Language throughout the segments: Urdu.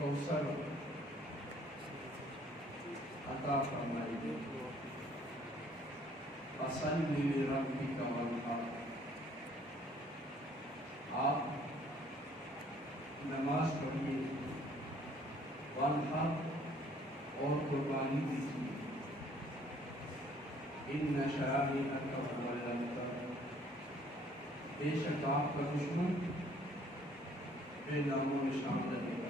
کوثر عطا فرمائیے۔ فصلی لربک وانحر، آپ نماز پڑھیے، وانحر اور قربانی دیجیے۔ ان شانئک هو الابتر، بے شک آپ کا دشمن بے نام و نشان رہے گا۔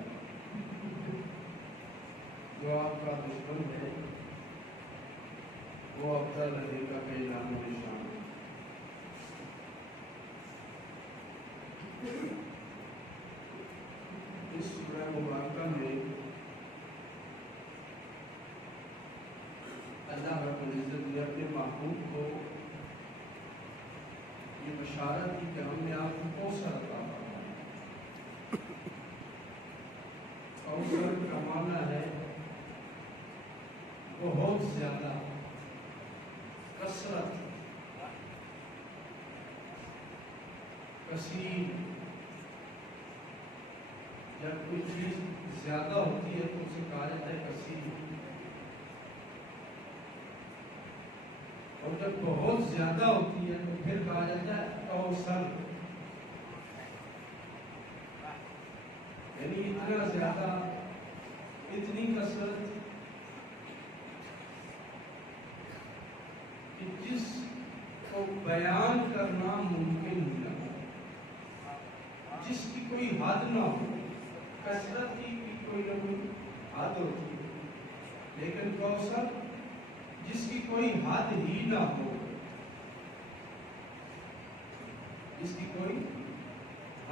جو آپ کا دشمن ہے وہ ابتر رہے گا، بے نام و نشان۔ اس سورہ مبارکہ میں اللہ رب العزت نے اپنے محبوب کو یہ بشارت دی کہ ہم نے آپ کو کوثر عطا فرمایا۔ کوثر کا معنی ہے بہت زیادہ، کثرت، کثیر۔ جب کوئی چیز زیادہ ہوتی ہے تو اسے کہا جاتا ہے کثیر، اور جب بہت زیادہ ہوتی ہے تو پھر کہا جاتا ہے کوثر، یعنی اتنا زیادہ، اتنی کثرت کہ جس کو بیان کرنا ممکن نہیں، جس کی کوئی حد نہ ہو۔ کثرت کی کوئی نہ کوئی حد ہوتی ہے، لیکن کوثر جس کی کوئی حد ہی نہ ہو، جس کی کوئی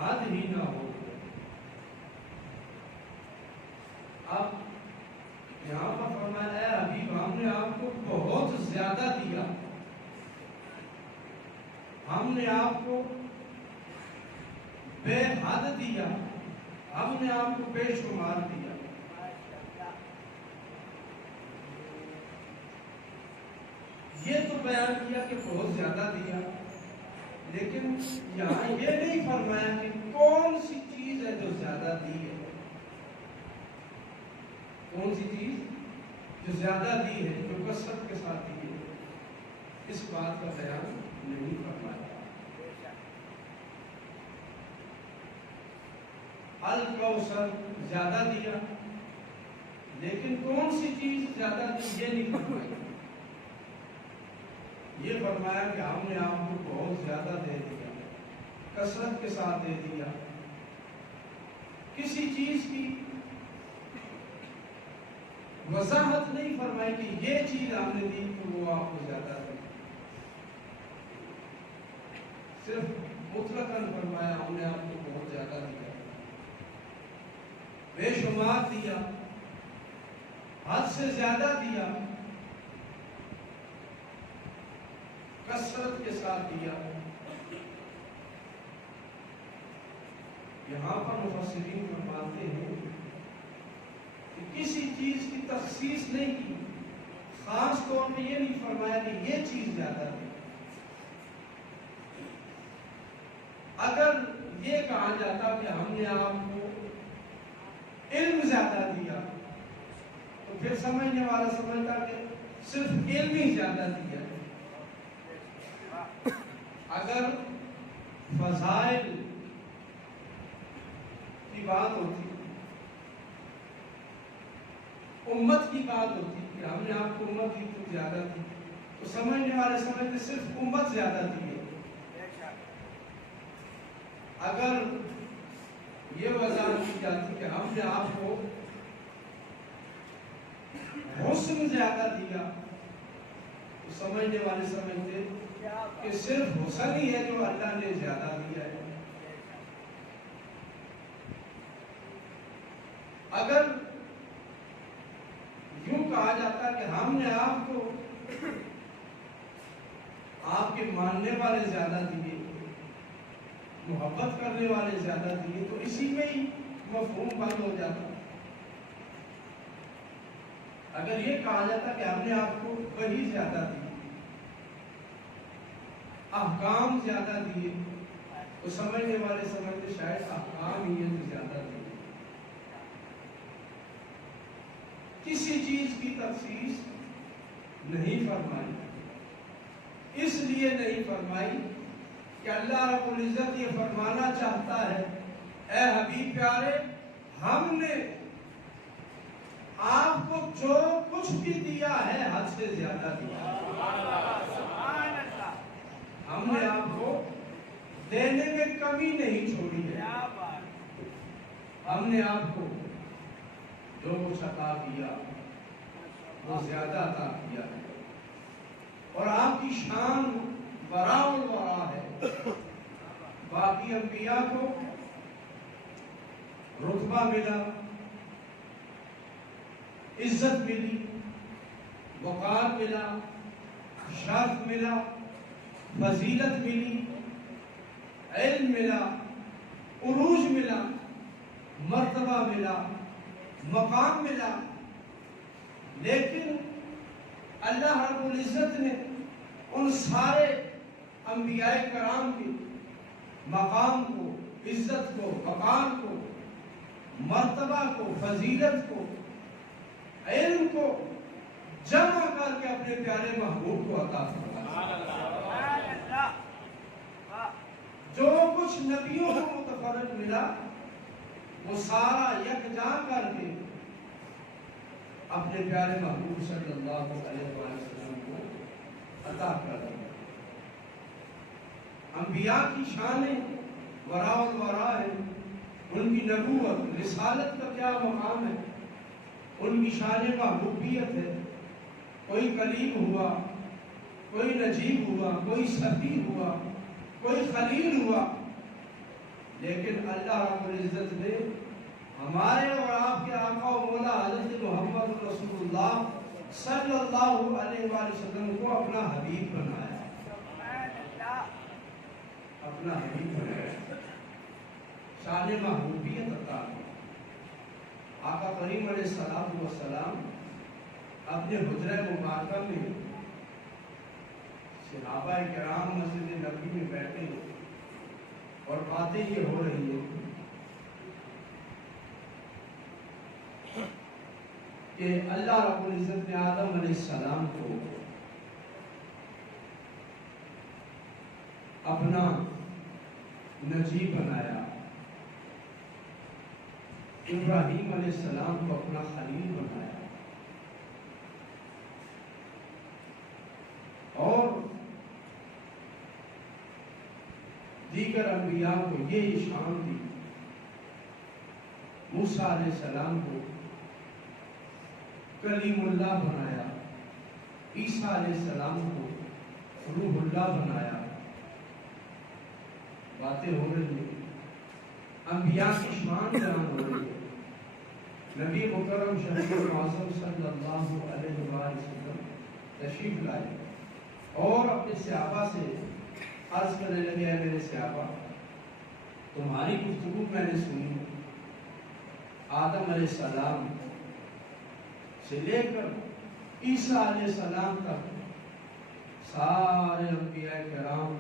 حد ہی نہ ہو۔ اب یہاں پر فرمایا ہے حبیب ہم نے آپ کو بہت زیادہ دیا، ہم نے آپ کو بے حد دیا، ہم نے آپ کو بے شمار دیا۔ یہ تو بیان کیا کہ بہت زیادہ دیا، لیکن یہاں یہ نہیں فرمایا کہ کون سی چیز ہے جو زیادہ دی ہے، کون سی چیز جو زیادہ دی ہے، جو کثرت کے ساتھ دی ہے، اس بات کا بیان نہیں فرمایا۔ الکوثر زیادہ دیا، لیکن کون سی چیز زیادہ دی یہ نہیں فرمایا۔ یہ فرمایا کہ ہم نے آپ کو بہت زیادہ دے دیا، کثرت کے ساتھ دے دیا۔ کسی چیز کی وضاحت نہیں فرمائی کہ یہ چیز ہم نے دی تو وہ آپ کو زیادہ دی، صرف مطلقاً فرمایا ہم نے آپ کو بہت زیادہ دیا، بے شمار دیا، حد سے زیادہ دیا، کثرت کے ساتھ دیا۔ یہاں پر مفسرین فرماتے ہیں کہ کسی چیز کی تخصیص نہیں کی، خاص طور پہ یہ نہیں فرمایا کہ یہ چیز زیادہ دی۔ اگر یہ کہا جاتا کہ ہم نے آپ کو علم زیادہ دیا تو پھر سمجھنے والا سمجھتا کہ صرف علم ہی زیادہ دیا۔ اگر فضائل کی بات ہوتی، امت کی بات ہوتی کہ ہم نے آپ کو امت کی تو زیادہ دی، تو سمجھنے والے سمجھتے صرف امت زیادہ دی ہے۔ اگر یہ وضاحت کی جاتی کہ ہم نے آپ کو حسن زیادہ دیا تو سمجھنے والے سمجھتے کہ صرف حسن ہی ہے جو اللہ نے زیادہ دیا ہے۔ اگر یوں کہا جاتا کہ ہم نے آپ کو آپ کے ماننے والے زیادہ دیے، محبت کرنے والے زیادہ دیے، تو اسی میں ہی مفہوم بند ہو جاتا۔ اگر یہ کہا جاتا کہ ہم نے آپ کو وہی زیادہ دی، احکام زیادہ دیے، تو سمجھنے والے سمجھتے شاید احکام ہی ہے جو زیادہ دیے۔ کسی چیز کی تخصیص نہیں فرمائی. اس لیے نہیں فرمائی کہ اللہ رب العزت یہ فرمانا چاہتا ہے اے حبیب پیارے ہم نے آپ کو جو کچھ بھی دیا ہے حد سے زیادہ دیا. ہم نے آپ کو دینے میں کمی نہیں چھوڑی ہے. ہم نے آپ کو جو کچھ عطا کیا وہ زیادہ عطا کیا ہے. اور آپ کی شان وراء الورا ہے. باقی انبیاء کو رتبہ ملا، عزت ملی، وقار ملا، شرف ملا، فضیلت ملی، علم ملا، عروج ملا، مرتبہ ملا، مقام ملا. لیکن اللہ رب العزت نے ان سارے انبیاء کرام کے مقام کو، عزت کو، وقار کو، مرتبہ کو، فضیلت کو، علم کو جمع کر کے اپنے پیارے محبوب کو عطا فرمایا. جو کچھ نبیوں کو متفرق ملا وہ سارا یکجا کر کے اپنے پیارے محبوب صلی اللہ علیہ وسلم کو عطا کر دیا. انبیاء کی شانیں وراء الورا ہے. ان کی نبوت، رسالت کا کیا مقام ہے. ان کی شان محبوبیت ہے. کوئی کلیم ہوا، کوئی نجیب ہوا، کوئی صفی ہوا، کوئی خلیل ہوا. لیکن اللہ رب العزت نے ہمارے اور آپ کے آقا و مولا حضرت محمد رسول اللہ صلی اللہ علیہ وآلہ وسلم کو اپنا حبیب بنایا. اپنا حبیب بنایا، شان محبوبیت عطا کی. آقا کریم علیہ السلام اپنے حجرہ مبارکہ میں صحابہ کرام مسجد نبی میں بیٹھے اور باتیں یہ ہو رہی ہیں کہ اللہ رب العزت نے آدم علیہ السلام کو اپنا نجیب بنایا، ابراہیم علیہ السلام کو اپنا خلیل بنایا، اور دیگر انبیاء کو یہ شان دی. موسیٰ علیہ السلام کو کلیم اللہ بنایا، عیسیٰ علیہ السلام کو روح اللہ بنایا. باتیں ہو رہی ہیں، انبیاء کی شان بیان ہو رہی ہے. نبی مکرم شفیع معظم صلی اللہ علیہ وآلہ وسلم تشریف لائے اور اپنے صحابہ سے عرض کرنے لگے اے میرے صحابہ تمہاری گفتگو میں نے سنی. آدم علیہ السلام سے لے کر عیسیٰ علیہ السلام تک سارے انبیاء کرام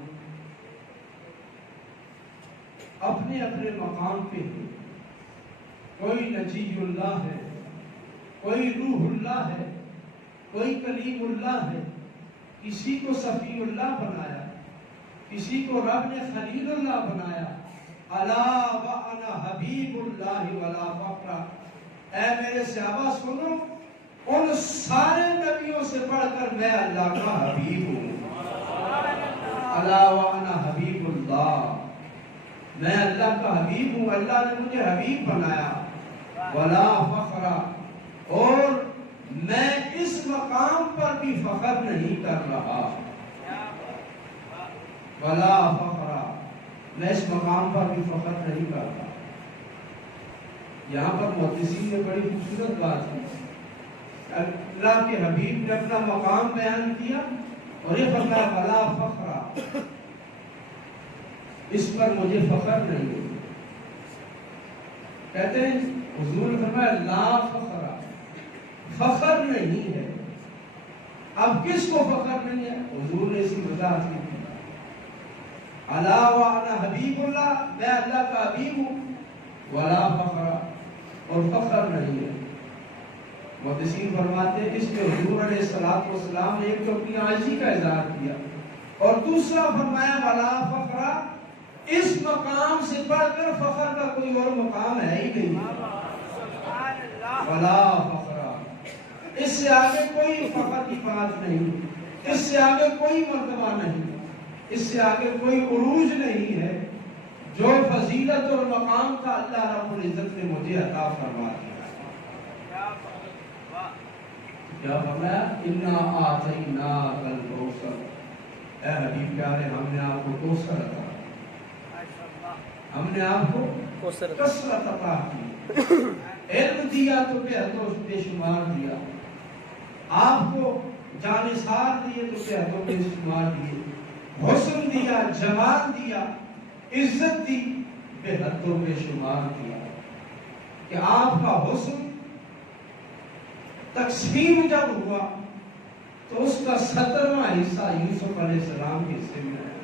اپنے اپنے مقام پہ ہیں. کوئی نجی اللہ ہے، کوئی روح اللہ ہے، کوئی کلیم اللہ ہے. کسی کو صفی اللہ بنایا، کسی کو رب نے خلیل اللہ بنایا. الا وانا حبیب اللہ ولا فخر. اے میرے صحابہ سنو، ان سارے نبیوں سے بڑھ کر میں اللہ کا حبیب ہوں. الا وانا حبیب اللہ، میں اللہ کا حبیب ہوں. اللہ نے مجھے حبیب بنایا. ولا فخر، اور میں اس مقام پر بھی فخر نہیں کر رہا. ولا فخر، میں اس مقام پر بھی فخر نہیں کرتا. یہاں پر محدثین نے بڑی خوبصورت بات کی. اللہ کے حبیب نے اپنا مقام بیان کیا اور یہ فرمایا ولا فخر، اس پر مجھے فخر نہیں ہے. کہتے ہیں حضور نے فرمایا لا فخر، فخر نہیں ہے. اب کس کو فخر نہیں ہے؟ حضور نے اسی وضاحت کی. الا وانا حبیب اللہ، میں اللہ کا حبیب ہوں. ولا فخر، اور فخر نہیں ہے. محدثین فرماتے ہیں اس میں حضور علیہ السلام نے ایک تو اپنی عاجزی کا اظہار کیا اور دوسرا فرمایا ولا فخرا، اس مقام سے بڑھ کر فخر کا کوئی اور مقام ہے ہی نہیں، ولا فخرا، اس سے آگے کوئی فخر کی بات نہیں، اس سے آگے کوئی مرتبہ نہیں، اس سے آگے کوئی عروج نہیں ہے۔ جو فضیلت اور مقام تھا اللہ رب العزت نے مجھے عطا فرما دیا۔ کیا فرمایا؟ انا اعطیناک الکوثر، اے حبیب پیارے ہم نے آپ کو کوثر عطا، ہم نے آپ کو کثرت عطا کی، علم دیا تو بے شمار دیا، آپ کو جانثار دیے تو بے شمار دیے، حسن دیا، جمال دیا، عزت دی، بے حد و بے شمار دیا، کہ آپ کا حسن تقسیم جب ہوا تو اس کا 17واں حصہ یوسف علیہ السلام کے حصے میں ہے۔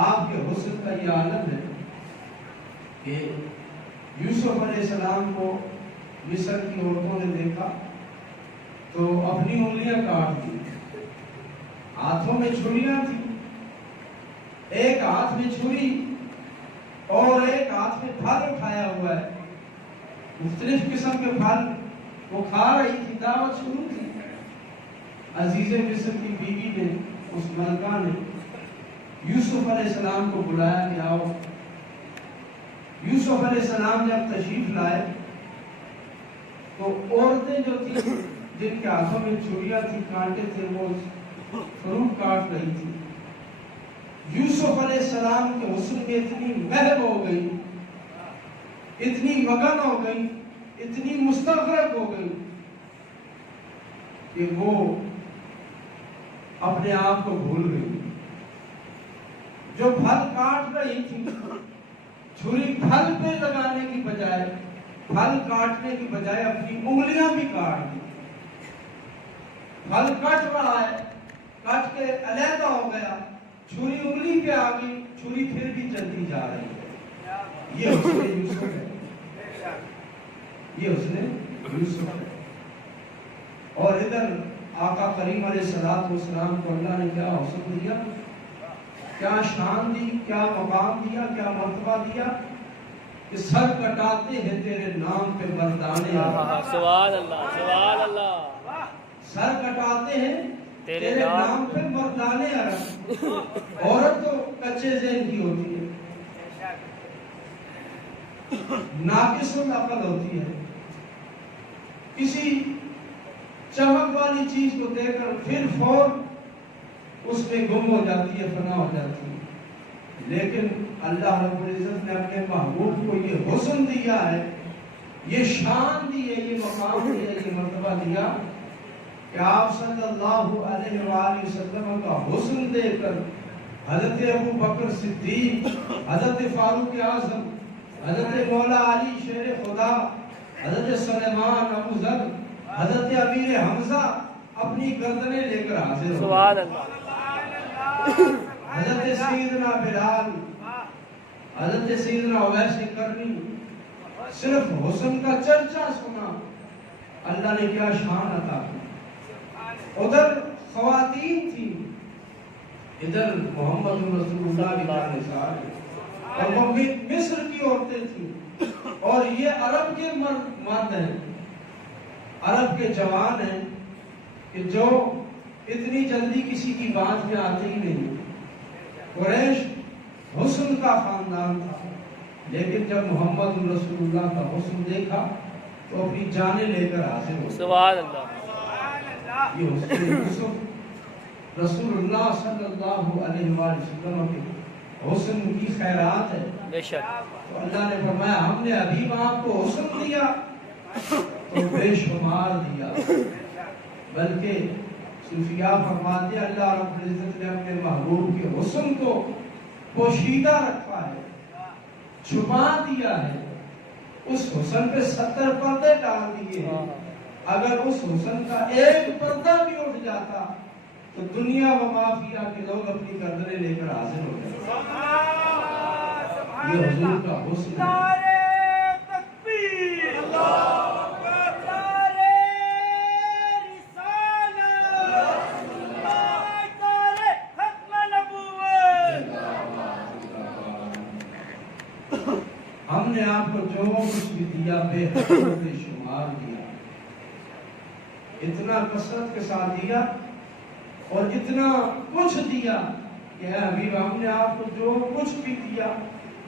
آپ کے حسن کا یہ عالم ہے کہ یوسف علیہ السلام کو مصر کی عورتوں نے دیکھا تو اپنی انگلیاں کاٹ دی، ہاتھوں میں چھریاں تھیں، ایک ہاتھ میں چھری اور ایک ہاتھ میں پھل اٹھایا ہوا ہے، مختلف قسم کے پھل وہ کھا رہی تھی، دعوت شروع تھی۔ عزیز مصر کی بیوی نے، اس ملکہ نے یوسف علیہ السلام کو بلایا کہ آؤ۔ یوسف علیہ السلام جب تشریف لائے تو عورتیں جو تھیں جن کے ہاتھوں میں چھریاں تھی، کانٹے تھے، وہ فروٹ کاٹ رہی تھی۔ یوسف علیہ السلام کے حسن میں اتنی محب ہو گئی، اتنی مگن ہو گئی، اتنی مستغرق ہو گئی کہ وہ اپنے آپ کو بھول گئی۔ جو پھل کاٹ رہی تھی، چھری پھل پہ لگانے کی بجائے، پھل کاٹنے کی بجائے اپنی انگلیاں بھی کاٹ دی۔ پھل کٹ رہا ہے، کٹ کے علیحدہ ہو گیا، چھری انگلی پہ آ گئی، چھری پھر بھی چلتی جا رہی ہے۔ یہ حسن یوسف ہے، یہ حسن یوسف ہے۔ اور ادھر آقا کریم علیہ السلام کو اللہ نے کیا حسن دیا، کیا شان دی، کیا مقام دیا، کیا مرتبہ دیا کہ سر کٹاتے ہیں تیرے نام پہ مردانے عرب۔ سبحان اللہ، سبحان اللہ۔ سر کٹاتے ہیں تیرے نام پہ مردانے عرب۔ عورت تو کچے ذہن کی ہوتی ہے، ناقص العقل ہوتی ہے، کسی چمک والی چیز کو دیکھ کر پھر فور اس میں گم ہو جاتی ہے، فنا ہو جاتی ہے۔ لیکن اللہ رب العزت نے اپنے محبوب کو یہ حسن دیا ہے، یہ شان دی ہے، یہ مقام دیا، یہ مرتبہ دیا کہ آپ صلی اللہ علیہ وآلہ وسلم کا حسن دے کر حضرت ابو بکر صدیق، حضرت فاروق اعظم، حضرت مولا علی شیر خدا، حضرت سلیمان ابو ذر، حضرت امیر حمزہ اپنی گردنیں لے کر حاضر ہو سبحان اللہ۔ حضرت سیدنا بلال، حضرت سیدنا اویس کرنی، صرف حسن کا چرچا سنا، اللہ نے کیا شان عطا کی۔ ادھر خواتین تھی، ادھر محمد رسول اللہ کی نثار ہے، اور وہ مصر کی عورتیں تھیں، اور یہ عرب کے مرد ہیں، عرب کے جوان ہیں کہ جو اتنی جلدی کسی کی بات میں آتے ہی نہیں۔ قریش حسن کا خاندان تھا، لیکن جب محمد رسول اللہ کا حسن دیکھا تو اپنی جانیں لے کر حاضر ہو۔ سبحان اللہ۔ یہ حسن یوسف رسول اللہ صلی اللہ علیہ وآلہ وسلم کے حسن کی خیرات ہے۔ بے شک۔ تو اللہ نے فرمایا ہم نے ابھی آپ کو حسن دیا تو بے شمار دیا، بلکہ صوفیاء فرماتے ہیں اللہ رب العزت نے اپنے محبوب کے حسن کو پوشیدہ رکھا ہے، چھپا دیا ہے، اس حسن پہ 70 پردے ڈال دیے ہیں۔ اگر اس حسن کا ایک پردہ بھی اٹھ جاتا تو دنیا و مافیا کے لوگ اپنی گردنیں لے کر حاضر ہو جاتے۔ یہ حضور کا حسن ہے۔ کچھ بھی دیا، بے حد بے شمار دیا، اتنا کثرت کے ساتھ دیا اور اتنا کچھ دیا کہ اے حبیب ہم نے آپ کو جو کچھ بھی دیا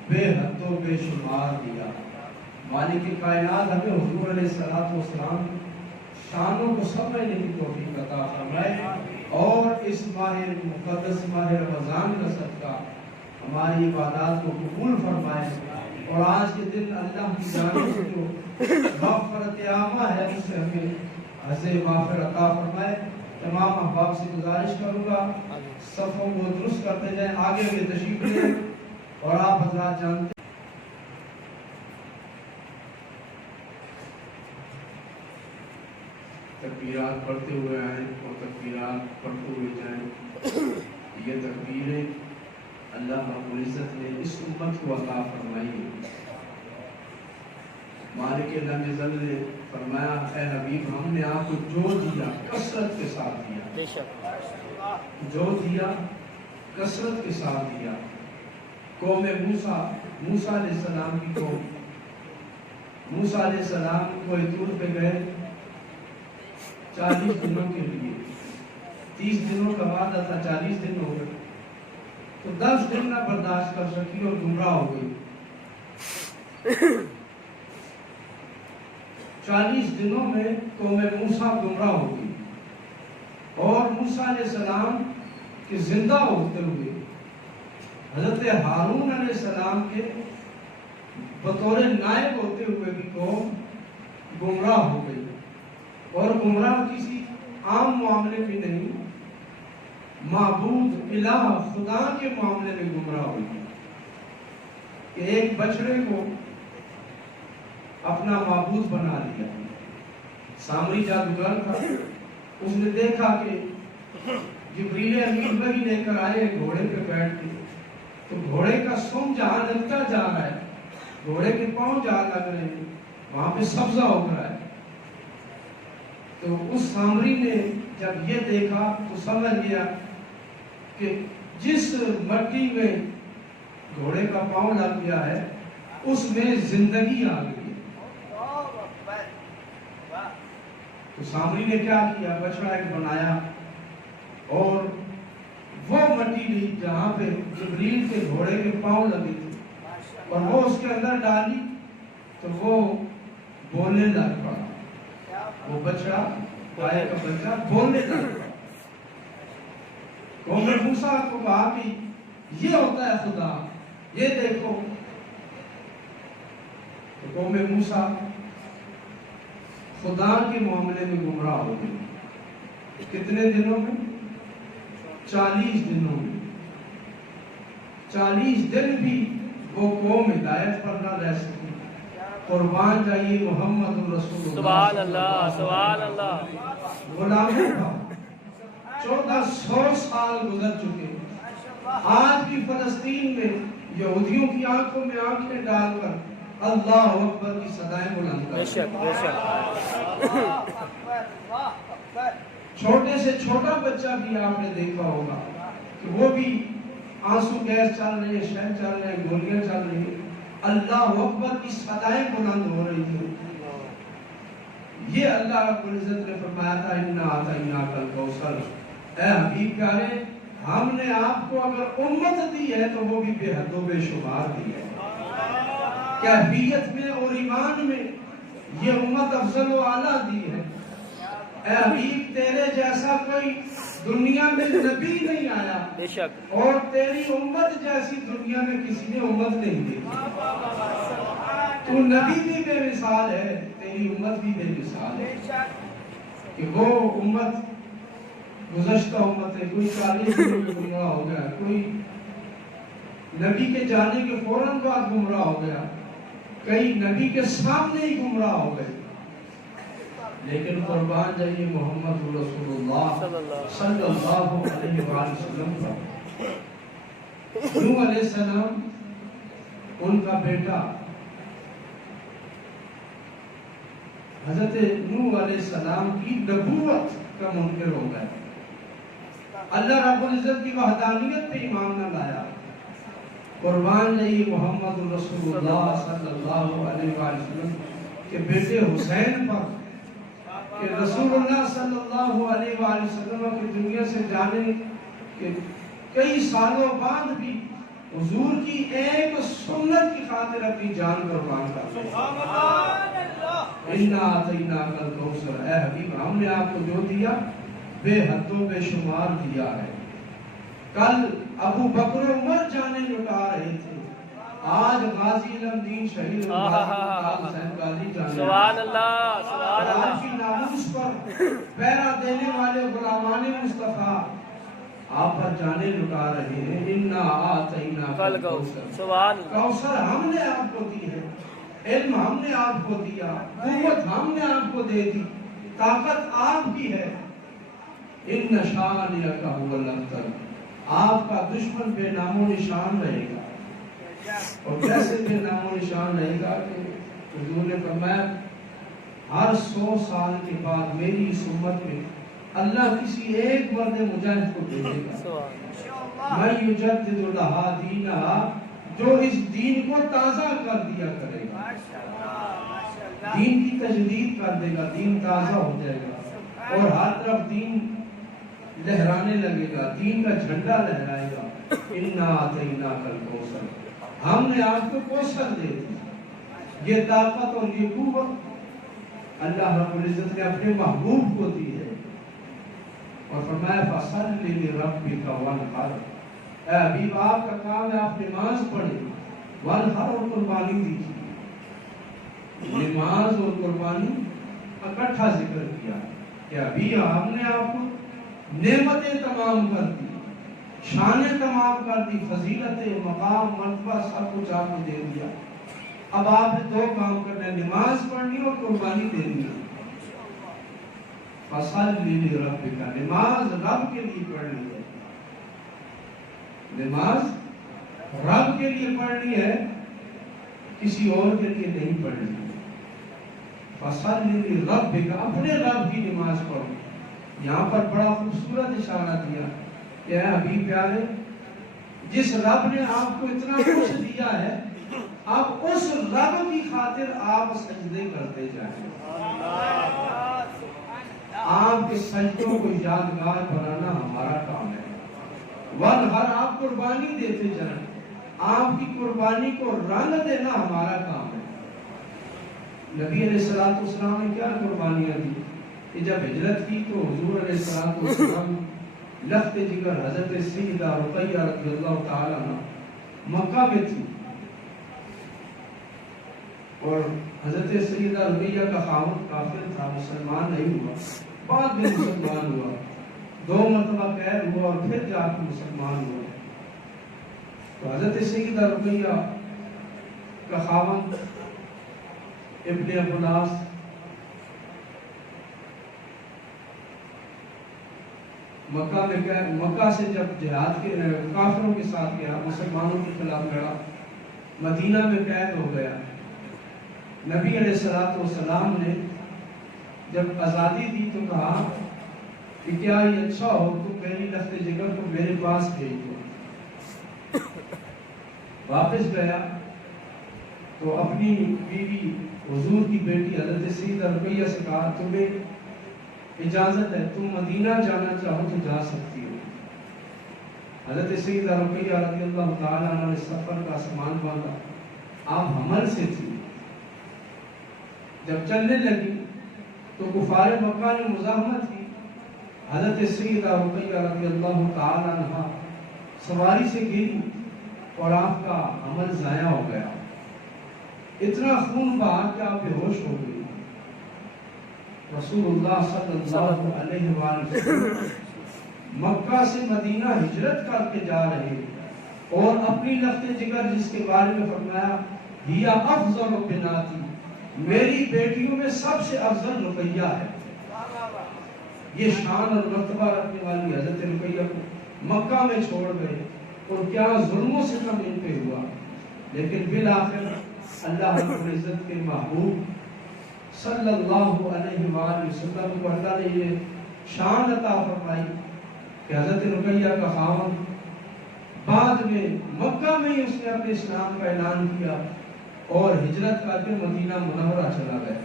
بے حد و بے شمار دیا۔ مالک کائنات ہمیں حضور علیہ السلام شانوں کو سمجھنے کی توفیق عطا فرمائے اور اس ماہ مقدس ماہ رمضان کا صدقہ ہماری عبادات کو قبول فرمائے اور آج کے دن اللہ کی جانب سے جو مغفرت عامہ ہے اس سے ہمیں حظ مغفرت عطا فرمائے۔ تمام احباب سے گزارش کروں گا صفوں کو درست کرتے جائیں، آگے بھی تشریف لیں اور آپ حضرات جانتے ہیں تکبیرات پڑھتے ہوئے آئیں اور تکبیرات پڑھتے ہوئے جائیں۔ یہ تکبیریں اللہ رب العزت نے اس امت کو عطا فرمائی ہے۔ مالک لم یزل نے فرمایا اے حبیب ہم نے آپ کو جو دیا کثرت کے ساتھ دیا، جو دیا کثرت کے ساتھ دیا۔ قوم موسیٰ علیہ السلام کی قوم، موسیٰ علیہ السلام کوہ طور پہ گئے 40 دنوں کے لیے، 30 دنوں کا وعدہ تھا، 40 دن ہو گئے تو 10 دن نہ برداشت کر سکی اور گمراہ ہو گئی۔ 40 دنوں میں قوم موسیٰ گمراہ ہو گئی اور موسیٰ علیہ السلام کے زندہ ہوتے ہوئے حضرت ہارون علیہ السلام کے بطور نائب ہوتے ہوئے بھی قوم گمراہ ہو گئی اور گمراہ کسی عام معاملے میں نہیں، معبود الہ خدا کے معاملے میں گمراہ ہوئی کہ ایک بچڑے کو اپنا معبود بنا لیا۔ سامری جادوگر تھا، اس نے دیکھا کہ جبریل امین وحی لے کر آئے گھوڑے پہ بیٹھ کے، تو گھوڑے کا سم جہاں لگتا جا رہا ہے، گھوڑے کے پاؤں جہاں لگ رہے ہیں وہاں پہ سبزہ ہو رہا ہے۔ تو اس سامری نے جب یہ دیکھا تو سمجھ لیا کہ جس مٹی میں گھوڑے کا پاؤں لگ گیا ہے اس میں زندگی آ گئی۔ تو سامری نے کیا کیا، بچڑا ایک بنایا اور وہ مٹی لی جہاں پہ جبریل کے گھوڑے کے پاؤں لگے تھے اور وہ اس کے اندر ڈالی تو وہ بولنے لگ پڑا، وہ بچڑا گائے کا بچہ بولنے لگ پڑا۔ قوم موسیٰ کو کہا کہ یہ ہوتا ہے خدا، یہ دیکھو۔ تو قوم موسیٰ خدا کے معاملے میں گمراہ ہو گئی۔ کتنے دنوں میں؟ 40 دنوں میں۔ 40 دن بھی وہ قوم ہدایت پر نہ رہ سکی۔ قربان جائیے محمد رسول اللہ، سبحان اللہ، سبحان اللہ۔ غلاموں کا 1400 سال گزر چکے، آج بھی فلسطین میں یہودیوں کی آنکھوں میں آنکھیں ڈال کر اللہ اکبر کی صدائیں بلند بے شک، بے شک۔ چھوٹے سے چھوٹا بچہ بھی آپ نے دیکھا ہوگا کہ وہ بھی آنسو گیس چل رہے ہیں، شہد چل رہے ہیں، گولیاں چل رہی ہیں، اللہ اکبر کی صدائیں بلند ہو رہی تھی۔ یہ اللہ رب العزت نے فرمایا تھا اِنَّا أَعْطَيْنَاكَ الْكَوْثَرَ، اے حبیب پیارے ہم نے آپ کو اگر امت دی ہے تو وہ بھی بے حد و بے شمار دی ہے۔ کیفیت میں اور ایمان میں یہ امت افضل و اعلیٰ دی ہے۔ اے حبیب تیرے جیسا کوئی دنیا میں نبی نہیں آیا بے شک، اور تیری امت جیسی دنیا میں کسی نے امت نہیں دی۔ تو نبی بھی بے مثال ہے، تیری امت بھی بے مثال ہے کہ وہ امت گزشتہ امت ہے، کوئی 40 دن میں گمراہ ہو گیا، کوئی نبی کے جانے کے فوراً بعد گمراہ ہو گیا، کئی نبی کے سامنے ہی گمراہ ہو گئے۔ لیکن قربان جائیے محمد رسول اللہ صلی اللہ علیہ وآلہ وسلم کا۔ نوح علیہ السلام ان کا بیٹا حضرت نوح علیہ السلام کی نبوت کا منکر ہو گیا، اللہ رب العزت کی وحدانیت پہ ایمان نہ لایا، قربان جائیے محمد رسول اللہ صلی اللہ علیہ وآلہ وسلم کے بیٹے حسین پر کہ رسول اللہ صلی اللہ علیہ وآلہ وسلم کی دنیا سے جانے کے کئی سالوں بعد بھی حضور کی ایک سنت کی خاطر اپنی جان قربان کر دی۔ اِنَّا أَعْطَيْنَاكَ الْكَوْثَرَ، اے حبیب ہم نے آپ کو جو دیا بے حد و بے شمار دیا ہے۔ کل ابو بکر و عمر جانے لٹا رہے تھے، آج غازی علمدین شہید حسین غازی جانے سبحان اللہ سبحان آج اللہ کی ناموس پر پیرا دینے والے غلامان مصطفیٰ آپ پر جانے لٹا رہے ہیں۔ اِنَّا أَعْطَيْنَاكَ الْكَوْثَرَ، سبحان اللہ کوثر ہم نے آپ کو دی ہے، علم ہم نے آپ کو دیا، قوت ہم نے آپ کو دے دی، طاقت آپ کی ہے۔ اِنَّ شَانِئَكَ هُوَ الْأَبْتَرُ، آپ کا دشمن بے نام و نشان رہے گا۔ اور کیسے بے نام و نشان رہے گا کہ حضور نے فرمایا ہر 100 سال کے بعد میری اس امت میں اللہ کسی ایک مرد مجاہد کو بھیجے گا، مَن یُجَدِّدُ لَہَا دِینَہَا، جو اس دین کو تازہ کر دیا کرے گا، دین کی تجدید کر دے گا، دین تازہ ہو جائے گا اور ہر طرف دین لہرانے لگے گا، دین کا جھنڈا لہرائے گا۔ اِنَّا أَعْطَيْنَاكَ الْكَوْثَرَ، ہم نے آپ کو کوثر دے دی۔ یہ طاقت اور یہ قوت اللہ رب العزت نے اپنے محبوب کو دی ہے اور فرمایا فَصَلِّ لِرَبِّكَ وَانْحَرْ، اے حبیب آپ کا کام ہے آپ نماز پڑھیں، وانحر اور قربانی دیجیے۔ نماز اور قربانی اکٹھا ذکر کیا کہ ابھی ہم نے آپ کو نعمتیں تمام کر دی، شانیں تمام کر دی، فضیلتیں، مقام، مرتبہ سب کچھ آپ نے دے دیا۔ اب آپ نے 2 کام کرنے، نماز پڑھنی اور قربانی دینی ہے۔ فَصَلِّ لِرَبِّكَ، نماز رب کے لیے پڑھنی ہے، نماز رب کے لیے پڑھنی ہے، کسی اور کے لیے نہیں پڑھنی ہے۔ فَصَلِّ لِرَبِّكَ، اپنے رب کی نماز پڑھو۔ یہاں پر بڑا خوبصورت اشارہ دیا کہ اے حبیب پیارے، جس رب نے آپ کو اتنا کچھ دیا ہے، اب اس رب کی خاطر آپ سجدے کرتے جائیں۔ آپ کے سجدوں کو یادگار بنانا ہمارا کام ہے، وانحر آپ قربانی دیتے جائیں، آپ کی قربانی کو رنگ دینا ہمارا کام ہے۔ نبی علیہ السلام نے کیا قربانیاں دی کہ جب ہجرت کی تو حضور علیہ السلام لخت جگر حضرت سیدہ رقیہ رضی اللہ تعالیٰ عنہ مکہ میں تھی، اور حضرت سیدہ رقیہ کا خاوند کافر تھا، مسلمان نہیں ہوا، بعد میں مسلمان ہوا، 2 مرتبہ قید ہوا اور پھر جا کے مسلمان ہوا۔ تو حضرت سیدہ رقیہ کا خاوند ابن عباس مکہ سے جب جہاد کے کافروں کے ساتھ گیا، مسلمانوں کے خلاف لڑا، مدینہ میں قید ہو گیا۔ نبی علیہ السلام نے جب آزادی دی تو کہا کہ کیا یہ اچھا ہو تو میری لخت جگر کو میرے پاس بھیج دو۔ واپس گیا تو اپنی بیوی حضور کی بیٹی حضرت سیدہ رقیہ سے کہا تمہیں اجازت ہے، تم مدینہ جانا چاہو تو جا سکتی ہو۔ حضرت سیدہ رقیہ رضی اللہ تعالیٰ عنہ نے سفر کا سامان باندھا، آپ حمل سے تھی، جب چلنے لگی تو کفار مکہ نے مزاحمت کی، حضرت سیدہ رقیہ رضی اللہ تعالیٰ عنہ سواری سے گری اور آپ کا حمل ضائع ہو گیا، اتنا خون بہا کہ آپ بے ہوش ہو گئی۔ رسول اللہ صلی اللہ علیہ وآلہ وسلم مکہ سے مدینہ ہجرت کر کے جا رہے اور اپنی لخت جگر جس کے بارے میں فرمایا ہی افضل بناتی، میری بیٹیوں میں سب سے افضل رقیہ ہے، یہ شان اور مرتبہ رکھنے والی حضرت رقیہ کو مکہ میں چھوڑ گئے، اور کیا ظلموں سے کم ان پہ ہوا، لیکن بالآخر اللہ رب العزت کے محبوب صلی اللہ علیہ وآلہ وسلم کو اللہ نے یہ شان عطا فرمائی کہ حضرت رقیہ کا خاوند بعد میں مکہ میں ہی اس نے اپنے اسلام کا اعلان کیا اور ہجرت کر کے مدینہ منورہ چلا گیا۔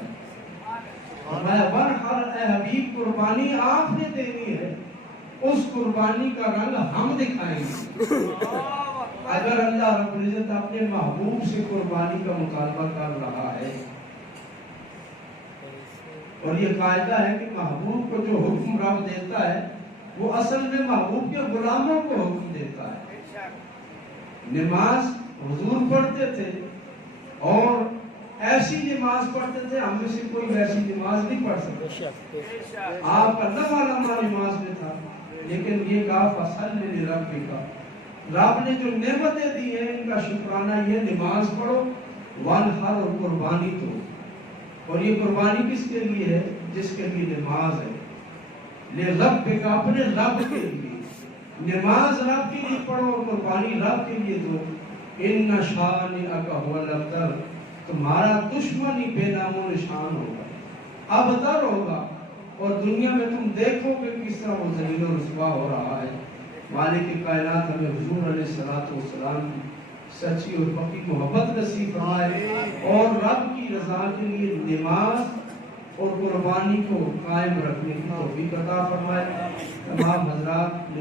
فرمایا ونحر اے حبیب قربانی آپ نے دینی ہے، اس قربانی کا رنگ ہم دکھائیں گے۔ اگر اللہ رب العزت اپنے محبوب سے قربانی کا مطالبہ کر رہا ہے، اور یہ قاعدہ ہے کہ محبوب کو جو حکم رب دیتا ہے وہ اصل میں محبوب کے غلاموں کو حکم دیتا ہے۔ نماز حضور پڑھتے تھے اور ایسی نماز پڑھتے تھے، ہم میں سے کوئی ویسی نماز نہیں پڑھ سکتا۔ آپ کا نفع لمحہ نماز میں تھا، لیکن یہ کہا فصل لربک کا، رب نے جو نعمتیں دی ہیں ان کا شکرانہ یہ نماز پڑھو، وانحر اور قربانی دو۔ اور یہ قربانی کس کے لیے ہے؟ جس کے لیے نماز ہے، لربک اپنے رب کے لیے۔ نماز رب کے لیے پڑھو اور قربانی رب کے لیے دو۔ ان شانئک هو الابتر، تمہارا دشمن ہی بے نام و نشان ہوگا، ابتر ہوگا، اور دنیا میں تم دیکھو کہ کس طرح وہ ذلیل و رسوا ہو رہا ہے۔ مالک کائنات ہمیں حضور علیہ السلام کی سچی اور پکی محبت نصیب فرمائے، اور رب کی رضا کے لیے نماز اور قربانی کو قائم رکھنے کی توفیق عطا فرمائے۔ تمام حضرات